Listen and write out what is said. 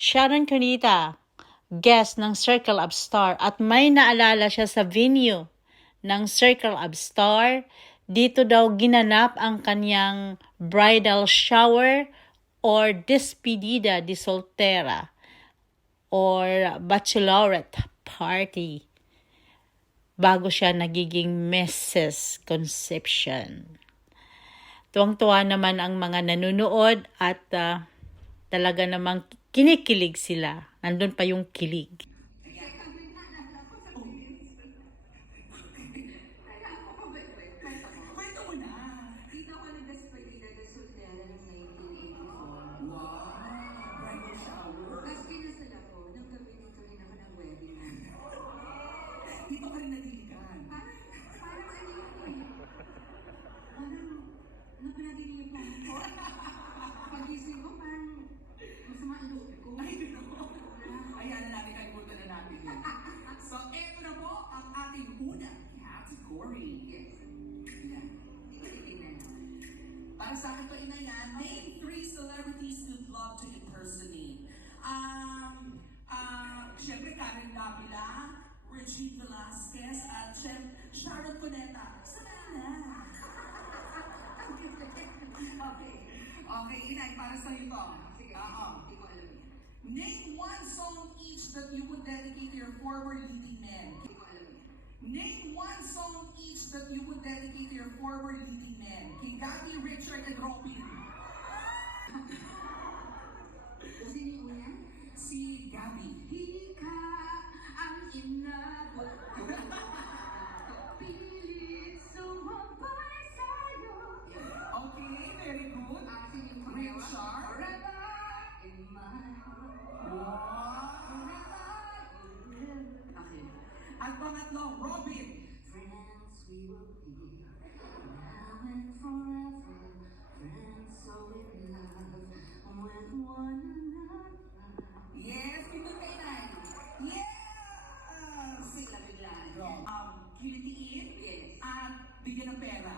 Sharon Cunita, guest ng Circle of Star, at may naalala siya sa venue ng Circle of Star. Dito daw ginanap ang kanyang bridal shower or despedida de soltera or bachelorette party bago siya nagiging Mrs. Conception. Tuwang-tuwa naman ang mga nanunood at talaga namang kinikilig sila. Nandun pa yung kilig. Kwento mo na. Dito ako nag-despedida de soltera ng 1984. Wow! Bridal shower. Tapos kinasal ako, nang gabi dito rin ako ng wedding. Dito ka rin nadiligan. Parang ano yun eh. Parang napanaginipan ako. Pagising ko, parang masama ang loob ko. Ay, no. Ayan na natin, kalimutan na natin yun. So, eto na po ang ating unang category. Yes. Yan. Titignan naman. Para sa akin to, ina yan, name 3 celebrities you'd love to impersonate. Siyempre, Karen Davila, Regine Velasquez, at Sharon Cuneta. Sana na. Okay. Okay, Inay, para sa ito. Sige, Oo. hindi ko alam yan. Name one song each that you would dedicate to your former leading men. Hindi ko alam yan. Name one song each that you would dedicate to your former leading men. Kay Gabby, Richard, and Robin. Sino yung una? Si Gabby. Hika ang inabot ko. Pilit sumabay sa'yo. Okay, very good. Sino yung pangalawa? Richard. Forever in my heart. Wow. Okay. At pangatlo, Robin. Friends we will be now and forever. Friends so in love with one another. Yes, pinag kay Nay. Yes! Sila biglaan. Kilitiin Yes. at bigyan ng pera.